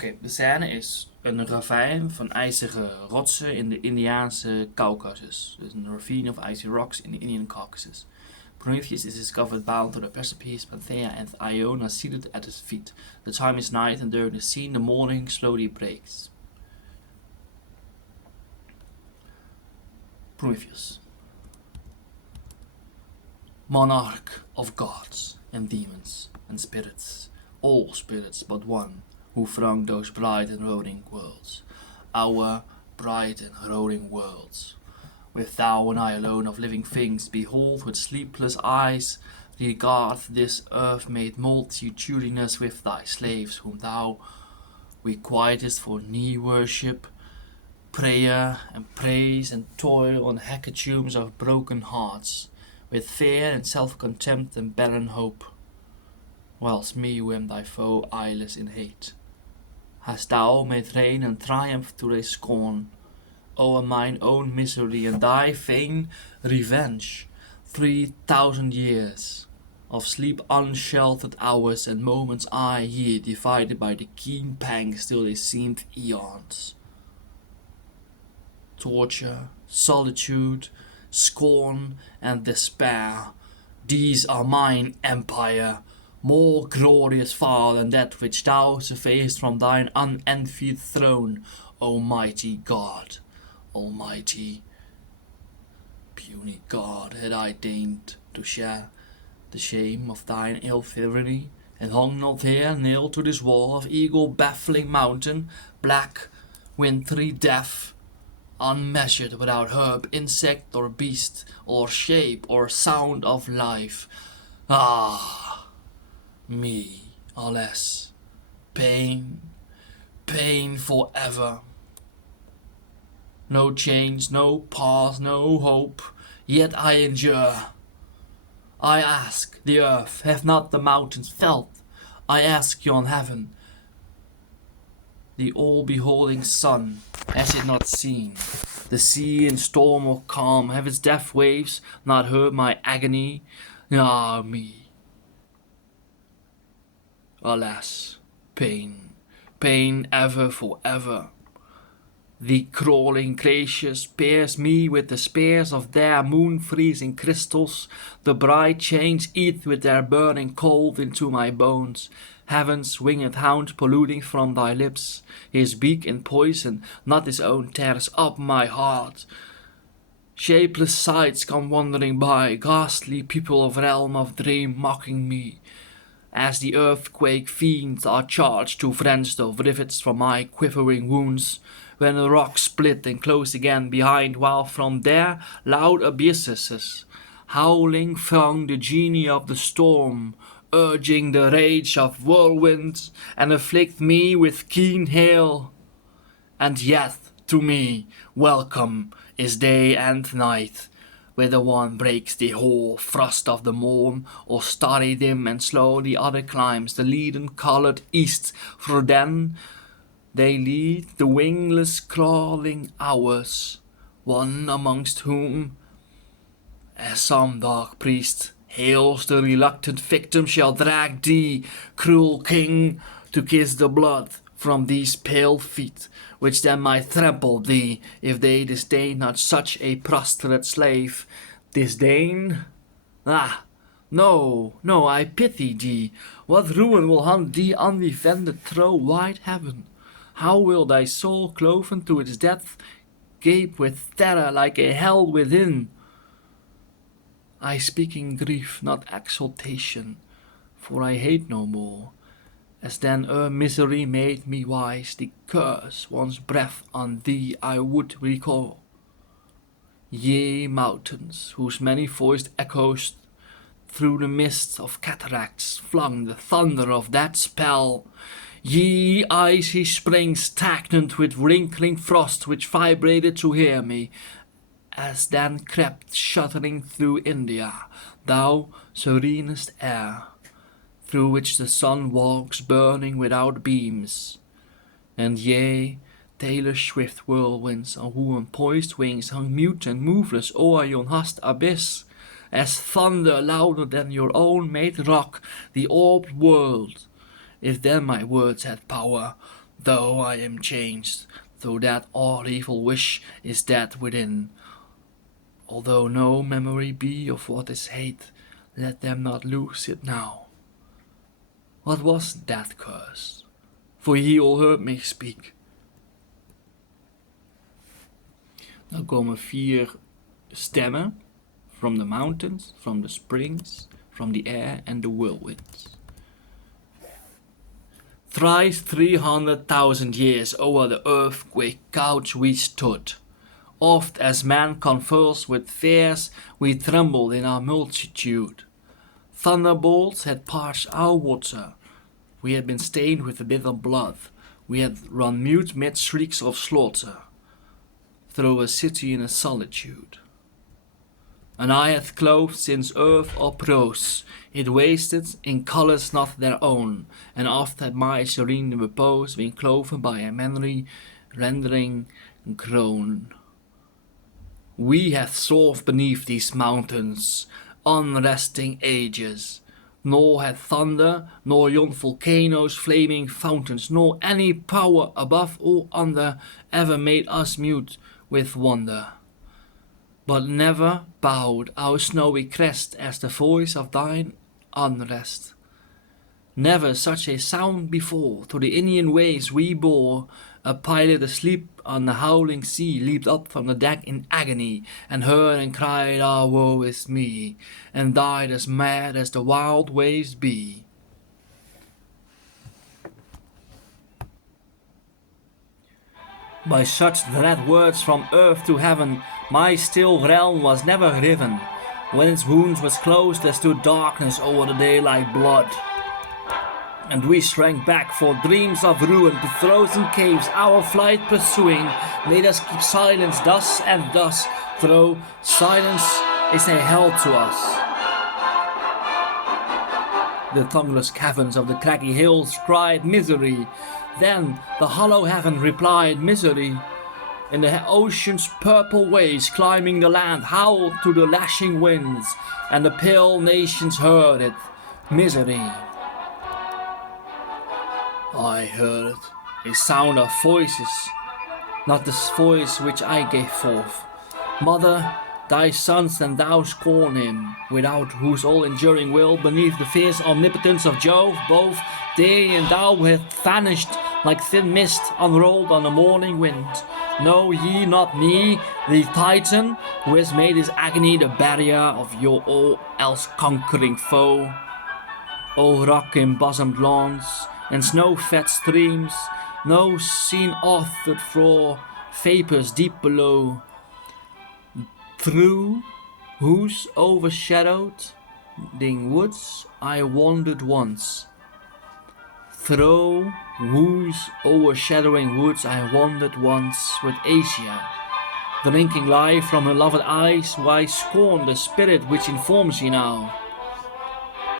Oké, de scène is een ravijn van ijzige rotsen in de Indiaanse Caucasus. Dus een ravine of icy rocks in the Indian Caucasus. Prometheus is discovered bound to the precipice, Panthea and Iona seated at his feet. The time is night, and during the scene the morning slowly breaks. Prometheus, monarch of gods and demons and spirits, all spirits but one, who throng those bright and rolling worlds, our bright and rolling worlds. With thou and I alone of living things, behold with sleepless eyes, regard this earth-made multitudinous with thy slaves, whom thou requitest for knee worship, prayer and praise and toil on hecatombs of broken hearts, with fear and self-contempt and barren hope, whilst me who am thy foe eyeless in hate, hast thou made reign and triumph to thy scorn, o'er mine own misery and thy vain revenge. 3,000 years of sleep unsheltered hours and moments I here divided by the keen pangs till they seemed eons. Torture, solitude, scorn and despair, these are mine empire, more glorious far than that which thou surveyest from thine unenvied throne, O mighty God, almighty. Puny God, had I deigned to share the shame of thine ill-favory, and hung not here nailed to this wall of eagle-baffling mountain, black, wintry death, unmeasured without herb, insect or beast, or shape or sound of life. Ah, me, alas, pain, pain forever. No change, no path, no hope, yet I endure. I ask the earth, have not the mountains felt? I ask yon heaven, the all-beholding sun, has it not seen? The sea in storm or calm, have its death waves not heard my agony? Ah me, alas, pain, pain ever forever. The crawling glaciers pierce me with the spears of their moon-freezing crystals. The bright chains eat with their burning cold into my bones. Heaven's winged hound polluting from thy lips, his beak in poison, not his own, tears up my heart. Shapeless sights come wandering by, ghastly people of realm of dream mocking me. As the earthquake fiends are charged to wrench the rivets from my quivering wounds, when the rocks split and close again behind, while from their loud abysses, howling throng the genii of the storm, urging the rage of whirlwinds, and afflict me with keen hail. And yet to me welcome is day and night, whether one breaks the hoar frost of the morn, or starry dim and slow the other climbs the leaden-colored east, for then they lead the wingless crawling hours, one amongst whom, as some dark priest hails the reluctant victim, shall drag thee, cruel king, to kiss the blood from these pale feet, which then might trample thee, if they disdain not such a prostrate slave. Disdain? Ah, no, no, I pity thee. What ruin will hunt thee undefended thro' wide heaven? How will thy soul, cloven to its depth, gape with terror like a hell within? I speak in grief, not exultation, for I hate no more, as then ere misery made me wise, the curse once breath on thee I would recall. Ye mountains, whose many-voiced echoes through the mists of cataracts flung the thunder of that spell, ye icy springs stagnant with wrinkling frost, which vibrated to hear me, as then crept shuddering through India, thou serenest air, through which the sun walks burning without beams. And ye, tailor swift whirlwinds, on whom poised wings hung mute and moveless o'er yon hushed abyss, as thunder louder than your own made rock the orbed world, if then my words had power, though I am changed, though that all evil wish is dead within. Although no memory be of what is hate, let them not lose it now. What was that curse? For ye all heard me speak. Dan komen 4 stemmen. From the mountains, from the springs, from the air and the whirlwinds. Thrice 300,000 years o'er the earthquake couch we stood. Oft as men convulsed with fears, we trembled in our multitude. Thunderbolts had parched our water. We had been stained with the bitter blood. We had run mute mid shrieks of slaughter, through a city in a solitude. And I had clothed since earth uprose, it wasted in colours not their own, and oft had my serene repose been cloven by a memory rendering groan. We have soared beneath these mountains, unresting ages, nor had thunder, nor yon volcanoes' flaming fountains, nor any power above or under ever made us mute with wonder. But never bowed our snowy crest as the voice of thine unrest. Never such a sound before, to the Indian waves we bore. A pilot asleep on the howling sea leaped up from the deck in agony, and heard and cried, "Ah, woe is me," and died as mad as the wild waves be. By such dread words from earth to heaven, my still realm was never riven. When its wounds was closed, there stood darkness over the day like blood. And we shrank back for dreams of ruin to frozen caves, our flight pursuing, made us keep silence thus and thus, though silence is a hell to us. The tongueless caverns of the craggy hills cried misery. Then the hollow heaven replied misery. And the ocean's purple waves climbing the land howled to the lashing winds, and the pale nations heard it, misery. I heard a sound of voices, not the voice which I gave forth. Mother, thy sons and thou scorn him, without whose all-enduring will, beneath the fierce omnipotence of Jove, both they and thou have vanished like thin mist unrolled on the morning wind. Know ye not me, the Titan, who has made his agony the barrier of your all else conquering foe? O rock-embosomed lawns and snow-fed streams, no seen authored for vapors deep below, through whose overshadowing woods I wandered once. Through whose overshadowing woods I wandered once with Asia, drinking life from her loved eyes, why scorn the spirit which informs ye now?